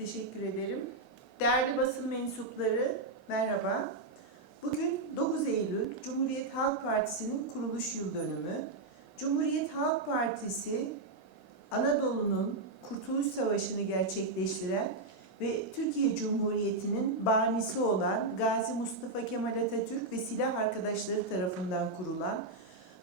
Teşekkür ederim. Değerli basın mensupları, merhaba. Bugün 9 Eylül, Cumhuriyet Halk Partisi'nin kuruluş yıl dönümü. Cumhuriyet Halk Partisi, Anadolu'nun Kurtuluş Savaşı'nı gerçekleştiren ve Türkiye Cumhuriyeti'nin banisi olan Gazi Mustafa Kemal Atatürk ve silah arkadaşları tarafından kurulan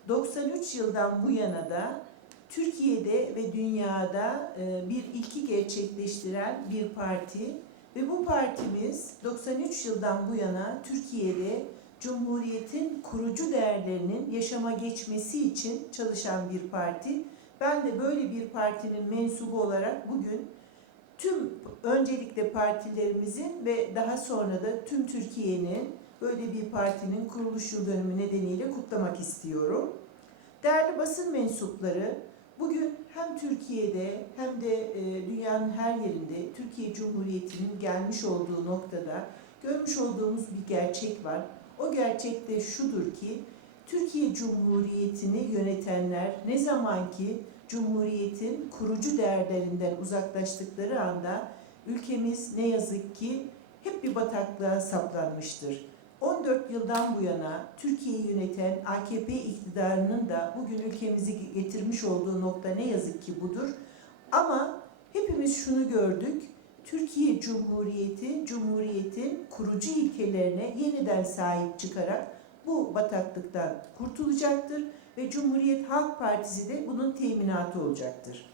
93 yıldan bu yana da Türkiye'de ve dünyada bir ilki gerçekleştiren bir parti ve bu partimiz 93 yıldan bu yana Türkiye'de Cumhuriyet'in kurucu değerlerinin yaşama geçmesi için çalışan bir parti. Ben de böyle bir partinin mensubu olarak bugün tüm öncelikle partilerimizin ve daha sonra da tüm Türkiye'nin böyle bir partinin kuruluş yıl dönümü nedeniyle kutlamak istiyorum. Değerli basın mensupları, bugün hem Türkiye'de hem de dünyanın her yerinde Türkiye Cumhuriyeti'nin gelmiş olduğu noktada görmüş olduğumuz bir gerçek var. O gerçek de şudur ki, Türkiye Cumhuriyeti'ni yönetenler ne zaman ki Cumhuriyet'in kurucu değerlerinden uzaklaştıkları anda ülkemiz ne yazık ki hep bir bataklığa saplanmıştır. 14 yıldan bu yana Türkiye'yi yöneten AKP iktidarının da bugün ülkemizi getirmiş olduğu nokta ne yazık ki budur. Ama hepimiz şunu gördük, Türkiye Cumhuriyeti, Cumhuriyet'in kurucu ilkelerine yeniden sahip çıkarak bu bataklıktan kurtulacaktır ve Cumhuriyet Halk Partisi de bunun teminatı olacaktır.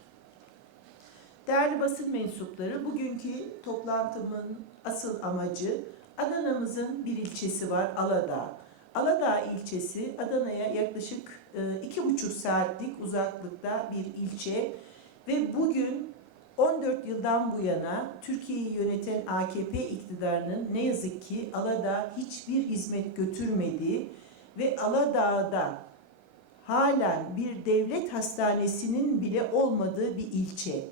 Değerli basın mensupları, bugünkü toplantımın asıl amacı Adana'mızın bir ilçesi var, Aladağ. Aladağ ilçesi Adana'ya yaklaşık 2,5 saatlik uzaklıkta bir ilçe ve bugün 14 yıldan bu yana Türkiye'yi yöneten AKP iktidarının ne yazık ki Aladağ hiçbir hizmet götürmediği ve Aladağ'da halen bir devlet hastanesinin bile olmadığı bir ilçe.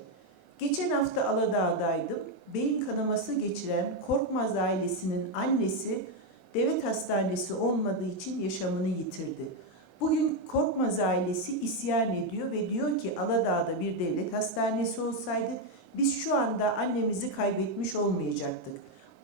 Geçen hafta Aladağ'daydım. Beyin kanaması geçiren Korkmaz ailesinin annesi devlet hastanesi olmadığı için yaşamını yitirdi. Bugün Korkmaz ailesi isyan ediyor ve diyor ki Aladağ'da bir devlet hastanesi olsaydı biz şu anda annemizi kaybetmiş olmayacaktık.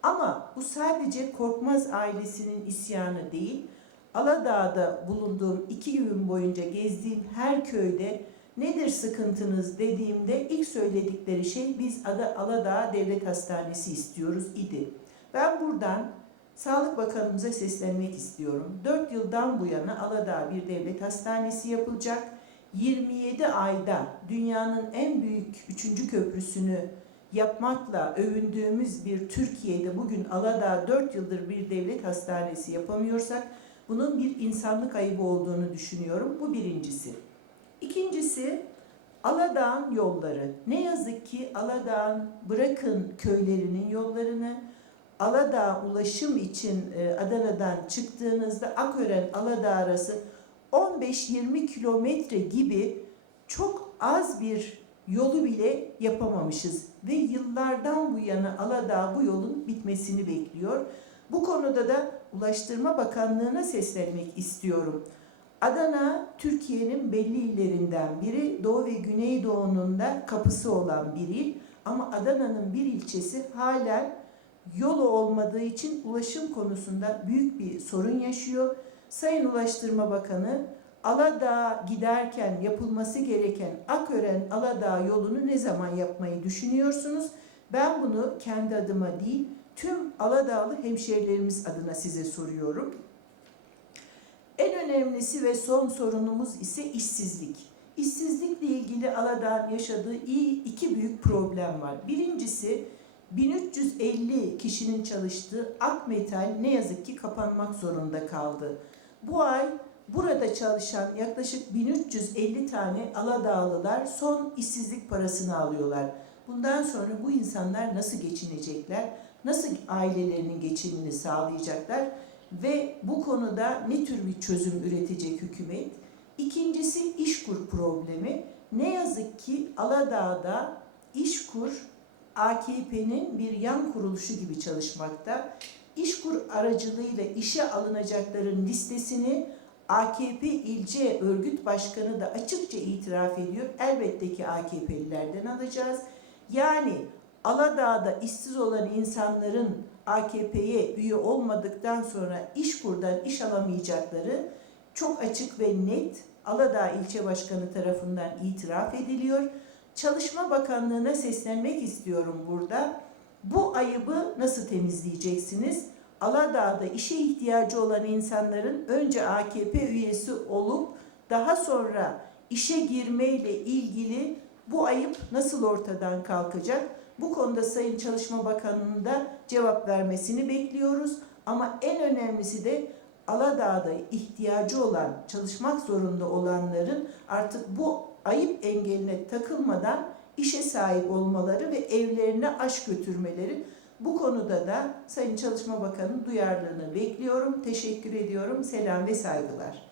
Ama bu sadece Korkmaz ailesinin isyanı değil. Aladağ'da bulunduğum 2 gün boyunca gezdiğim her köyde nedir sıkıntınız dediğimde ilk söyledikleri şey biz Aladağ Devlet Hastanesi istiyoruz idi. Ben buradan Sağlık Bakanımıza seslenmek istiyorum. 4 yıldan bu yana Aladağ bir devlet hastanesi yapılacak. 27 ayda dünyanın en büyük 3. köprüsünü yapmakla övündüğümüz bir Türkiye'de bugün Aladağ 4 yıldır bir devlet hastanesi yapamıyorsak bunun bir insanlık ayıbı olduğunu düşünüyorum. Bu birincisi. İkincisi Aladağ'ın yolları. Ne yazık ki Aladağ'ın bırakın köylerinin yollarını, Aladağ ulaşım için Adana'dan çıktığınızda Akören-Aladağ arası 15-20 kilometre gibi çok az bir yolu bile yapamamışız. Ve yıllardan bu yana Aladağ bu yolun bitmesini bekliyor. Bu konuda da Ulaştırma Bakanlığı'na seslenmek istiyorum. Adana, Türkiye'nin belli illerinden biri, Doğu ve Güneydoğu'nun da kapısı olan bir il. Ama Adana'nın bir ilçesi halen yolu olmadığı için ulaşım konusunda büyük bir sorun yaşıyor. Sayın Ulaştırma Bakanı, Aladağ'a giderken yapılması gereken Akören-Aladağ yolunu ne zaman yapmayı düşünüyorsunuz? Ben bunu kendi adıma değil, tüm Aladağlı hemşehrilerimiz adına size soruyorum. En önemlisi ve son sorunumuz ise işsizlik. İşsizlikle ilgili Aladağ'ın yaşadığı iki büyük problem var. Birincisi 1350 kişinin çalıştığı Akmetal ne yazık ki kapanmak zorunda kaldı. Bu ay burada çalışan yaklaşık 1350 tane Aladağlılar son işsizlik parasını alıyorlar. Bundan sonra bu insanlar nasıl geçinecekler? Nasıl ailelerinin geçimini sağlayacaklar? Ve bu konuda ne tür bir çözüm üretecek hükümet? İkincisi İşkur problemi. Ne yazık ki Aladağ'da İşkur AKP'nin bir yan kuruluşu gibi çalışmakta. İşkur aracılığıyla işe alınacakların listesini AKP ilçe örgüt başkanı da açıkça itiraf ediyor. Elbette ki AKP'lilerden alacağız. Yani Aladağ'da işsiz olan insanların AKP'ye üye olmadıktan sonra İşkur'dan iş alamayacakları çok açık ve net Aladağ İlçe Başkanı tarafından itiraf ediliyor. Çalışma Bakanlığı'na seslenmek istiyorum burada. Bu ayıbı nasıl temizleyeceksiniz? Aladağ'da işe ihtiyacı olan insanların önce AKP üyesi olup daha sonra işe girmeyle ilgili bu ayıp nasıl ortadan kalkacak? Bu konuda Sayın Çalışma Bakanı'nın da cevap vermesini bekliyoruz. Ama en önemlisi de Aladağ'da ihtiyacı olan, çalışmak zorunda olanların artık bu ayıp engeline takılmadan işe sahip olmaları ve evlerine aş götürmeleri. Bu konuda da Sayın Çalışma Bakanı'nın duyarlılığını bekliyorum. Teşekkür ediyorum. Selam ve saygılar.